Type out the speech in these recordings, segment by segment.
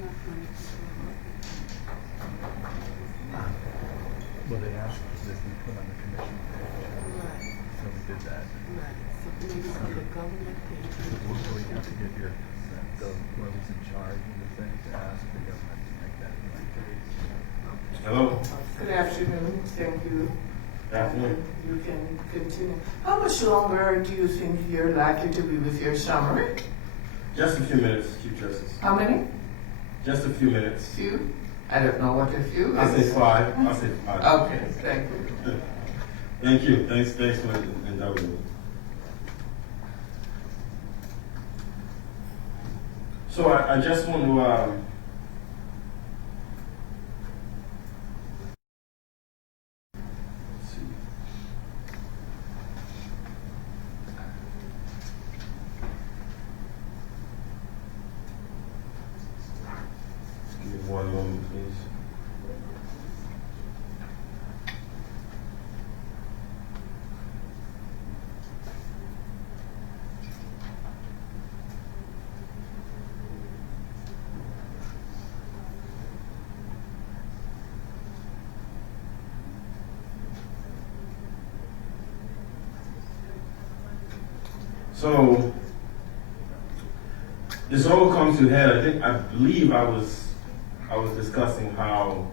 Well, they asked this to be put on the commission page, Right. so we did that. Right. So maybe on the government page. So we have to get your, whoever's in charge of the thing to ask the government to make that. Hello. Good afternoon. Thank you. Good afternoon. You can continue. How much longer do you think you're likely to be with your summary? Just a few minutes, Chief Justice. How many? Just a few minutes. Few? I don't know what a few is. I'll say 5. I'll say 5. Okay, thank you. Thank you. Thanks for indulging me. So I just want to let's see. Give me one moment, please. So this all comes to a head. I believe I was discussing how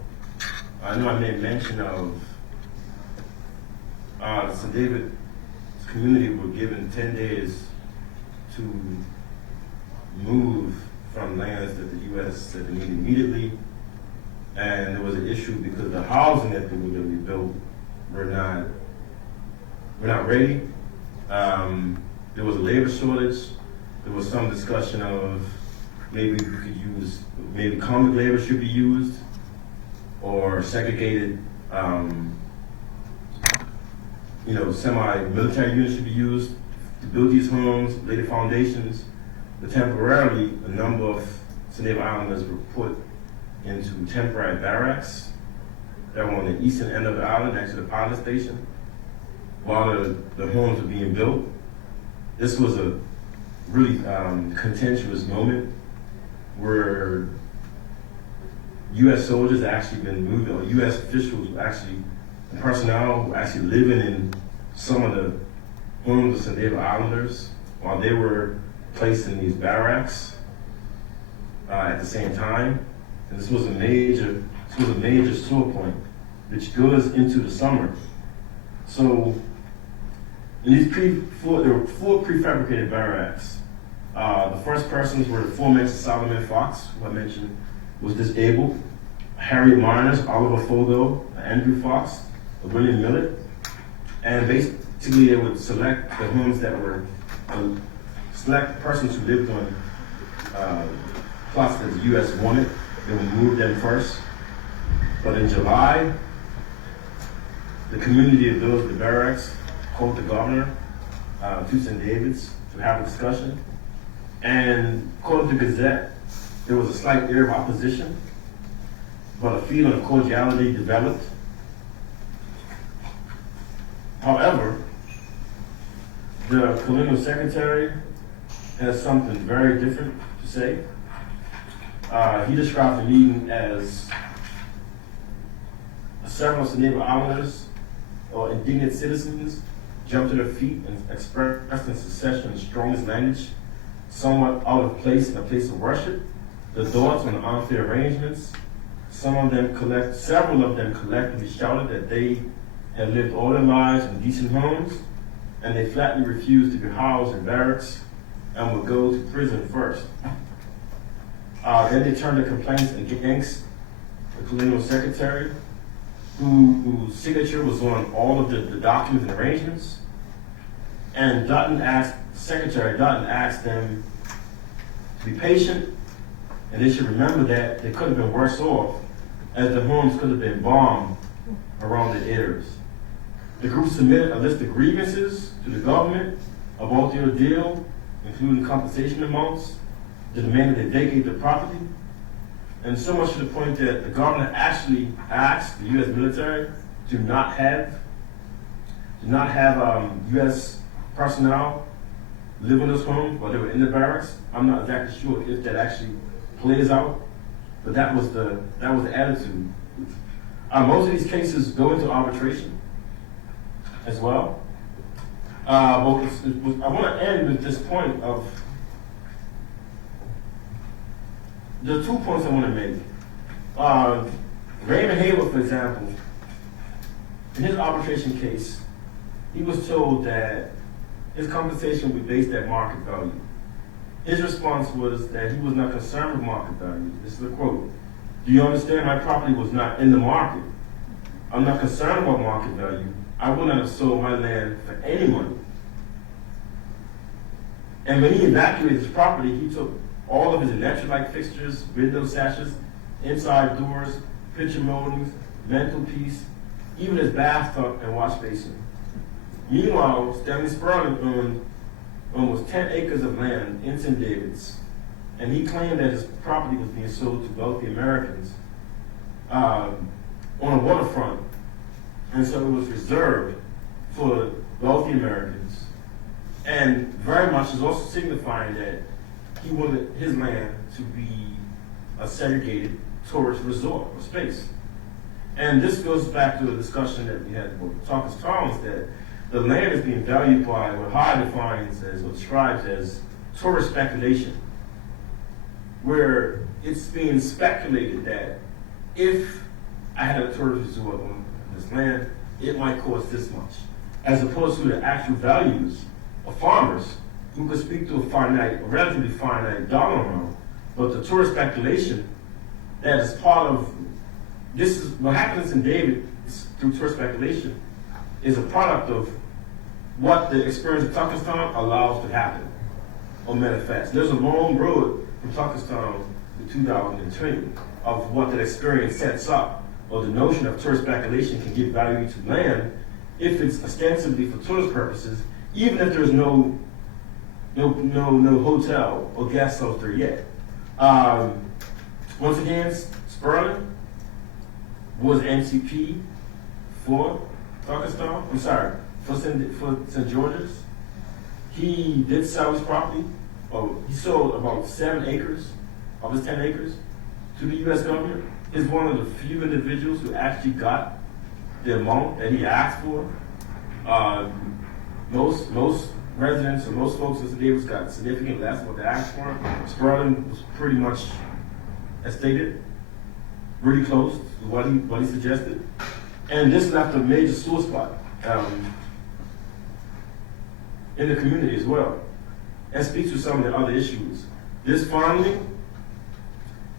I know I made mention of St. David's community were given 10 days to move from lands that the U.S. said they needed immediately, and there was an issue because the housing that they were going to be built were not ready. There was a labor shortage. There was some discussion of maybe convict labor should be used, or segregated, semi-military units should be used to build these homes, lay the foundations. But temporarily, a number of St. David Islanders were put into temporary barracks that were on the eastern end of the island next to the pilot station while the homes were being built. This was a really contentious moment where U.S. soldiers actually been moving, or U.S. officials and personnel were actually living in some of the homes of St. David Islanders while they were placed in these barracks at the same time. And this was a major sore point, which goes into the summer. So in these there were 4 prefabricated barracks. The first persons were the aforementioned Solomon Fox, who I mentioned was disabled, Harriet Miners, Oliver Fogo, Andrew Fox, William Millett, and basically they would select the homes that were select persons who lived on plots that the U.S. wanted. They would move them first. But in July, the community of those, the barracks, called the governor to St. David's to have a discussion. And according to the Gazette, there was a slight air of opposition, but a feeling of cordiality developed. However, the colonial secretary has something very different to say. He described the meeting as several St. David Islanders or indignant citizens jumped to their feet and expressed in secession in the strongest language, somewhat out of place in a place of worship, the thoughts on the unfair arrangements. Several of them collectively shouted that they had lived all their lives in decent homes, and they flatly refused to be housed in barracks and would go to prison first. Then they turned their complaints against the colonial secretary, whose signature was on all of the documents and arrangements. And Secretary Dutton asked them to be patient, and they should remember that they could have been worse off, as the homes could have been bombed around the heirs. The group submitted a list of grievances to the government about their deal, including compensation amounts, the demand that they vacate the property, and so much to the point that the governor actually asked the U.S. military to not have U.S. personnel live in those homes while they were in the barracks. I'm not exactly sure if that actually plays out But that was the attitude. Most of these cases go into arbitration as well. But I want to end with this point of the 2 points I want to make. Raymond Hayward, for example, in his arbitration case, he was told that his compensation would be based at market value. His response was that he was not concerned with market value. This is a quote. "Do you understand? My property was not in the market. I'm not concerned about market value. I would not have sold my land for any money." And when he evacuated his property, he took all of his electrolyte fixtures, window sashes, inside doors, picture moldings, mantelpiece, even his bathtub and wash basin. Meanwhile, Stanley Sperling owned almost 10 acres of land in St. David's, and he claimed that his property was being sold to wealthy Americans on a waterfront, and so it was reserved for wealthy Americans, and very much is also signifying that he wanted his land to be a segregated tourist resort or space. And this goes back to a discussion that we had with Talkers Towns, that the land is being valued by what Hyde defines as, or describes as, tourist speculation, where it's being speculated that if I had a tourist resort on this land, it might cost this much, as opposed to the actual values of farmers who could speak to a relatively finite dollar amount, but the tourist speculation that is part of this is what happens in David through tourist speculation is a product of what the experience of Tuckerstown allows to happen or manifest. There's a long road from Tuckerstown to 2020 of what that experience sets up, or the notion of tourist speculation can give value to land if it's ostensibly for tourist purposes, even if there's no hotel or guest house there yet. Once again, Sperling was MCP for Tuckerstown. I'm sorry, for St. George's. He did sell his property. He sold about 7 acres of his 10 acres to the U.S. government. He's one of the few individuals who actually got the amount that he asked for. Most residents or most folks in St. David's got significantly less than what they asked for. Sperling was pretty much, as stated, really close to what he suggested. And this left a major sore spot in the community as well, and speaks to some of the other issues. This finally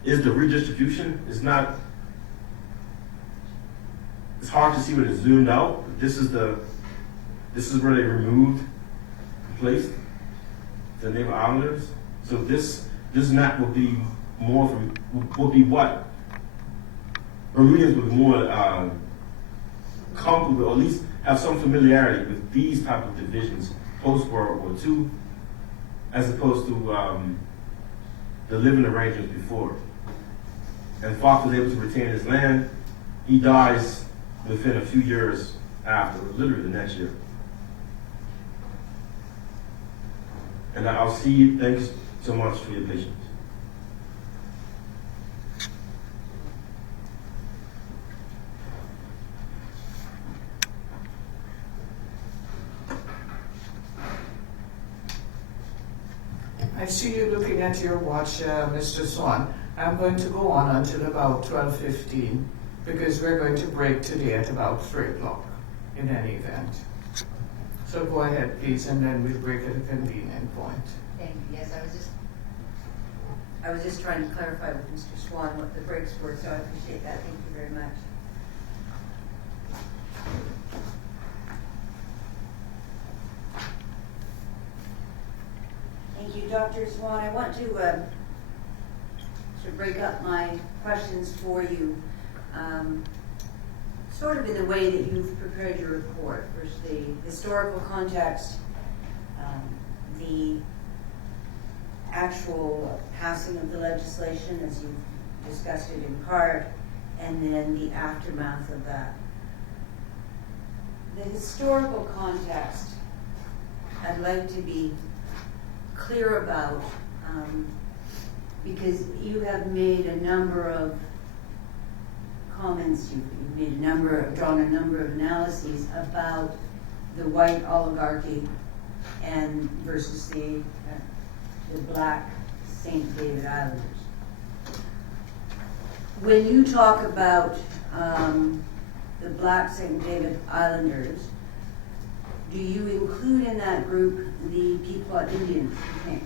is the redistribution. It's hard to see when it's zoomed out. This is where they removed the place, the Naval Islanders. So this map will be what Bermudians would be more comfortable, or at least have some familiarity with these type of divisions post-World War II, as opposed to the living arrangements before. And Fox was able to retain his land. He dies within a few years after, literally the next year. And I'll see you. Thank you so much for your patience. I see you looking at your watch, Mr. Swan. I'm going to go on until about 12:15 because we're going to break today at about 3 o'clock in any event. So go ahead, please, and then we'll break at a convenient point. Thank you. Yes, I was just trying to clarify with Mr. Swan what the breaks were, so I appreciate that. Thank you very much. Thank you, Dr. Swan. I want to break up my questions for you, sort of in the way that you've prepared your report. First, the historical context, the actual passing of the legislation as you've discussed it in part, and then the aftermath of that. The historical context, I'd like to be clear about because you have made a number of comments, you've made a number, drawn a number of analyses about the white oligarchy and versus the black St. David Islanders. When you talk about the black St. David Islanders, do you include in that group the Pequot Indians who came?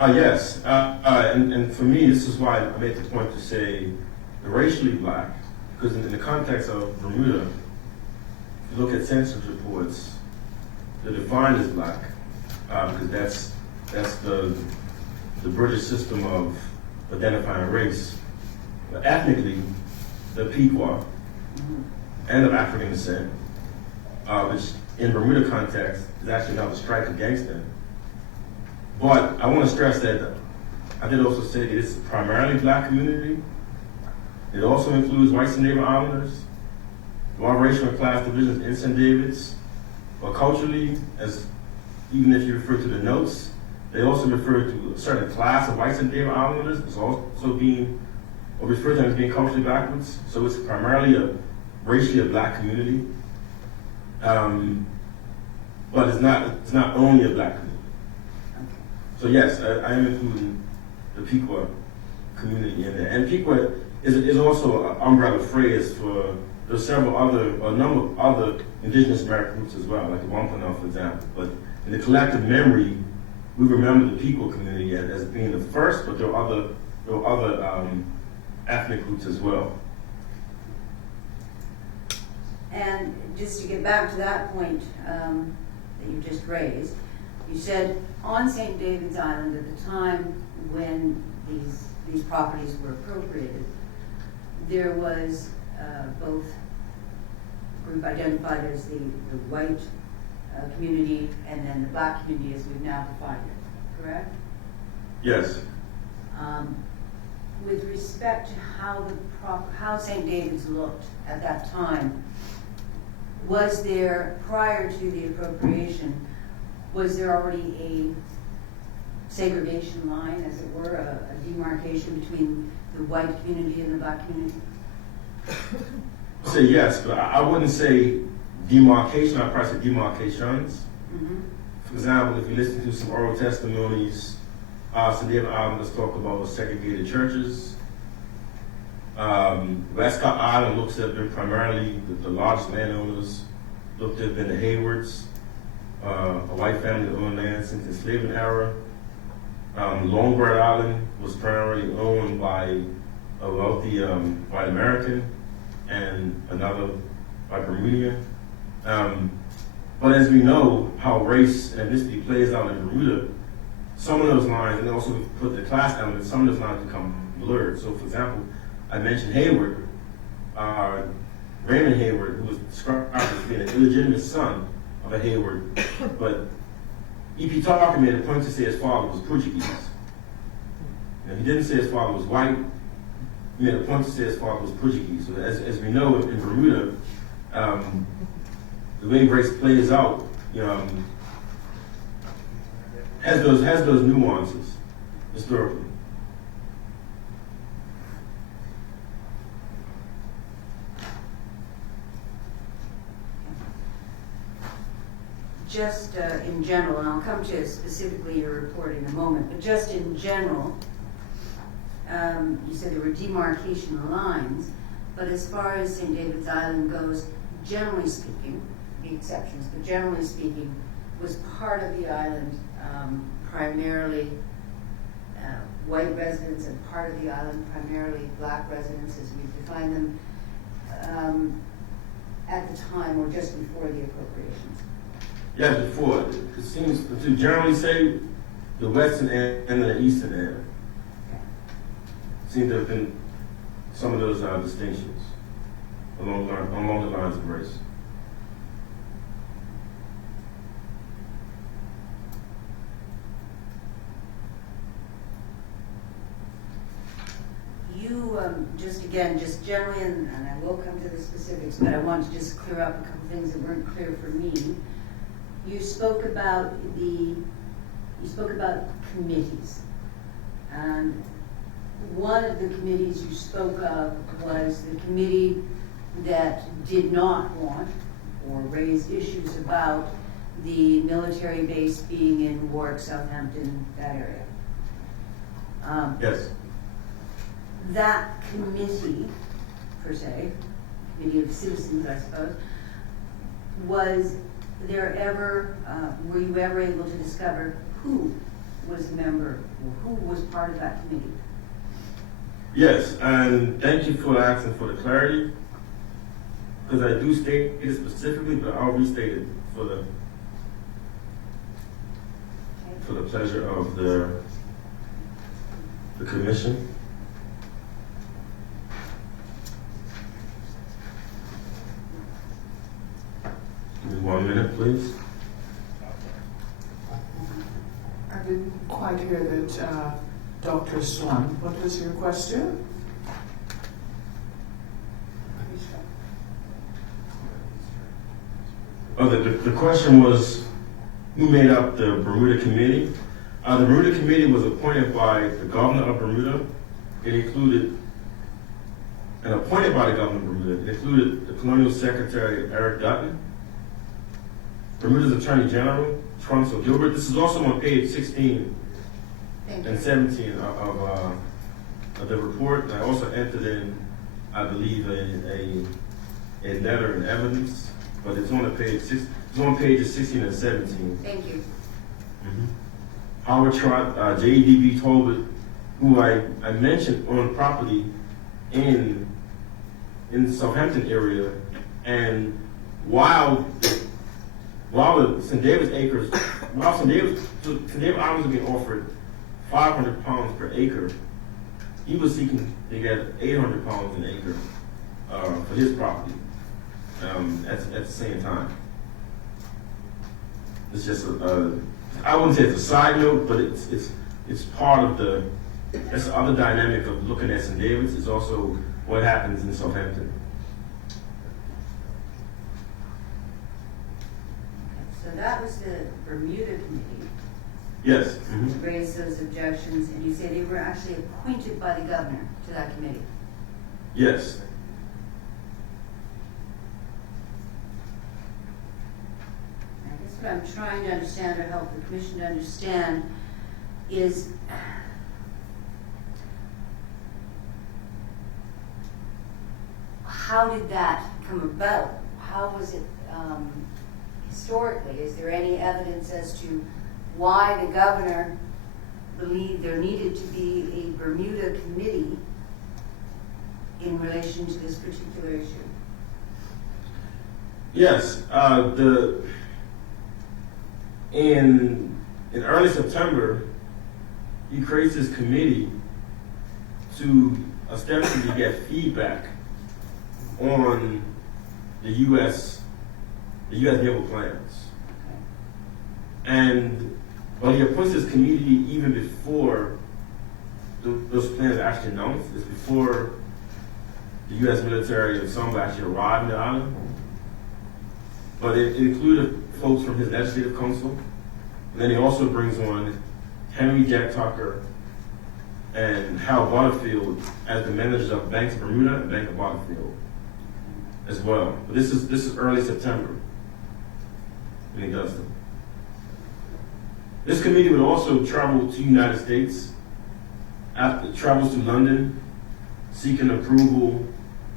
Yes, and for me, this is why I made the point to say the racially black, because in the context of Bermuda, if you look at census reports, they're defined as black, because that's the British system of identifying race. But ethnically, the Pequot and of African descent, which in Bermuda context is actually not a strike against them. But I want to stress that I did also say that it's primarily black community. It also includes white St. David Islanders, more racial and class divisions in St. David's. But culturally, as even if you refer to the notes, they also refer to a certain class of white St. David Islanders as also being, or refer to them as being culturally backwards. So it's primarily racially a black community. But it's not only a black community. So yes, I am including the Pequot community in there. And Pequot is also an umbrella phrase for, there's a number of other indigenous American groups as well, like the Wampanoag, for example. But in the collective memory, we remember the Pequot community as being the first, but there are other ethnic groups as well. And just to get back to that point that you just raised, you said on St. David's Island at the time when these properties were appropriated, there was both group identified as the white community and then the black community as we've now defined it, correct? Yes. With respect to how St. David's looked at that time, was there, prior to the appropriation, was there already a segregation line, as it were, a demarcation between the white community and the black community? I say yes, but I wouldn't say demarcation, I'd probably say demarcations. Mm-hmm. For example, if you listen to some oral testimonies, St. David Islanders talk about segregated churches. Westcott Island looks to have been primarily the largest landowners, looked to have been the Haywards, a white family that owned land since the enslavement era. Longbird Island was primarily owned by a wealthy white American and another white Bermudian. But as we know how race and ethnicity plays out in Bermuda, some of those lines, and also put the class element, some of those lines become blurred. So for example, I mentioned Hayward, Raymond Hayward, who was described as being an illegitimate son of a Hayward, but E.P. Talker made a point to say his father was Portuguese. Now, he didn't say his father was white. He made a point to say his father was Portuguese. So as we know in Bermuda, the way race plays out, has those nuances historically. Just in general, and I'll come to specifically your report in a moment, but just in general, you said there were demarcation lines, but as far as St. David's Island goes, generally speaking, the exceptions, but generally speaking, was part of the island primarily white residents and part of the island primarily black residents as we define them at the time or just before the appropriations? Yeah, before. It seems to generally say the western end and the eastern end. Seem to have been some of those distinctions along the lines of race. You, just generally, and I will come to the specifics, but I want to just clear up a couple things that weren't clear for me. You spoke about the you spoke about committees. And one of the committees you spoke of was the committee that did not want or raise issues about the military base being in Warwick, Southampton, that area. Yes. That committee, per se, committee of citizens, I suppose, was there ever, were you ever able to discover who was a member or who was part of that committee? Yes, and thank you for asking for the clarity, because I do state it specifically, but I'll restate it for the pleasure of the commission. Give me 1 minute, please. I didn't quite hear that, Dr. Swan. What was your question? Oh, the question was, who made up the Bermuda Committee? The Bermuda Committee was appointed by the governor of Bermuda. It included, and appointed by the governor of Bermuda, it included the Colonial Secretary, Eric Dutton, Bermuda's Attorney General, Trunzo Gilbert. This is also on page 16 Thank and you. 17 of the report. And I also entered in, I believe, a letter and evidence, but it's on the page it's on pages 16 and 17. Thank you. Howard Trott, JDB Tolbert, who I mentioned on property in the Southampton area, and while the St. David's acres, while St. David's Islands was being offered 500 pounds per acre, he was seeking to get 800 pounds an acre for his property at the same time. It's just I wouldn't say it's a side note, but it's part of that's the other dynamic of looking at St. David's is also what happens in Southampton. So that was the Bermuda Committee Yes. that raised those objections, and you say they were actually appointed by the governor to that committee. Yes. I guess what I'm trying to understand or help the commission to understand is how did that come about? How was it historically? Is there any evidence as to why the governor believed there needed to be a Bermuda committee in relation to this particular issue? Yes. In early September, he creates this committee to ostensibly get feedback on the U.S. naval plans. But he appoints this committee even before those plans are actually announced. It's before the U.S. military ensemble actually arrived in the island. But it included folks from his legislative council. And then he also brings on Henry Jack Tucker and Hal Butterfield as the managers of Bank of Bermuda and Bank of Butterfield as well. But this is early September when he does them. This committee would also travel to the United States, travels to London, seeking approval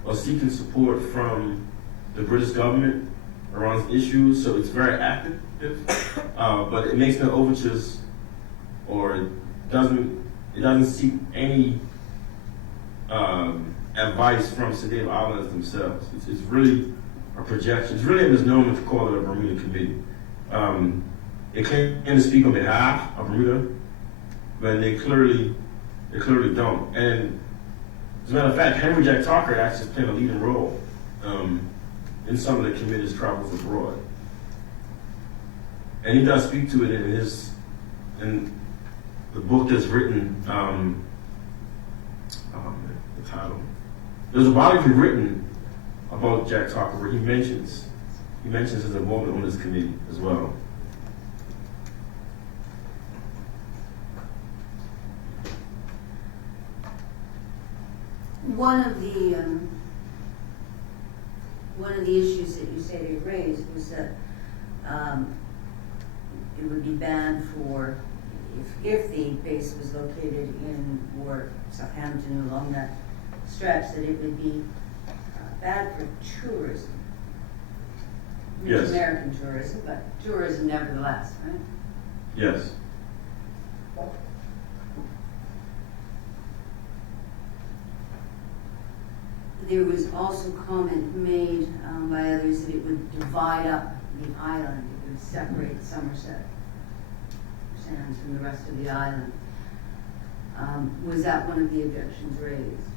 or seeking support from the British government around issues. So it's very active, but it makes no overtures or it doesn't seek any advice from Sedative Islanders themselves. It's really a projection. It's really a misnomer to call it a Bermuda committee. It claim to speak on behalf of Bermuda, but they clearly don't. And as a matter of fact, Henry Jack Tucker actually played a leading role in some of the committee's travels abroad. And he does speak to it in the book that's written, the title. There's a biography written about Jack Tucker where he mentions his involvement on this committee as well. one of the issues that you say they raised was that it would be banned for, if the base was located in or Southampton along that stretch, that it would be bad for tourism. Yes. American tourism, but tourism nevertheless, right? Yes. There was also comment made by others that it would divide up the island. It would separate Somerset Sands from the rest of the island. Was that one of the objections raised?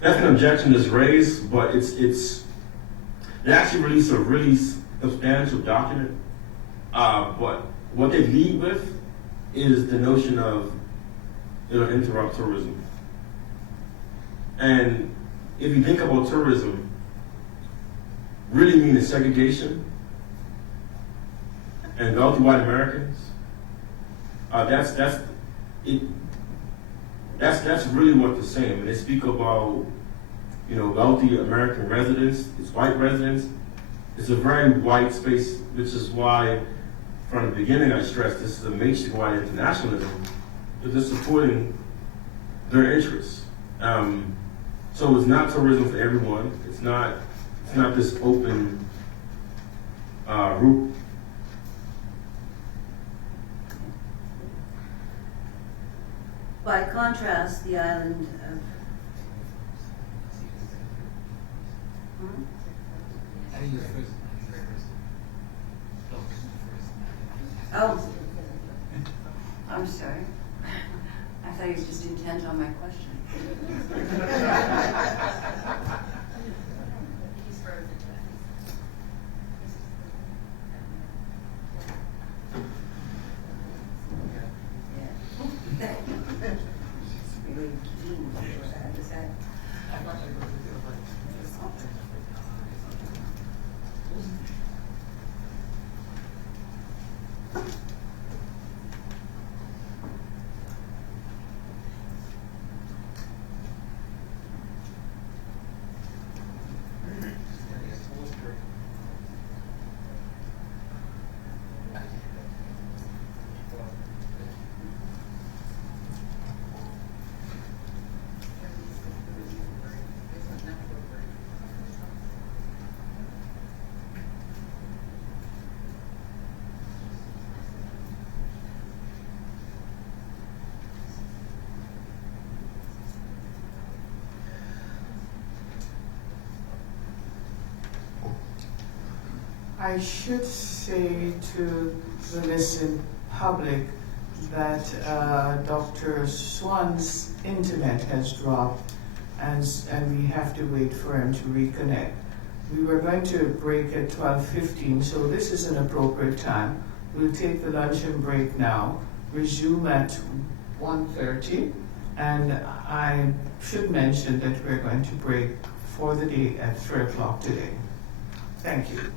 That's an objection that's raised, but they actually released a really substantial document. But what they lead with is the notion of it'll interrupt tourism. And if you think about tourism, really meaning segregation and wealthy white Americans, that's really what they're saying. When they speak about, wealthy American residents, it's white residents, it's a very white space, which is why from the beginning I stressed this is a matrix of white internationalism, because they're supporting their interests. So it's not tourism for everyone. It's not this open route. By contrast, the island of Oh, I'm sorry. I thought he was just intent on my question. I should say to the listening public that Dr. Swan's internet has dropped and we have to wait for him to reconnect. We were going to break at 12:15, so this is an appropriate time. We'll take the luncheon break now, resume at 1:30, and I should mention that we're going to break for the day at 3 o'clock today. Thank you.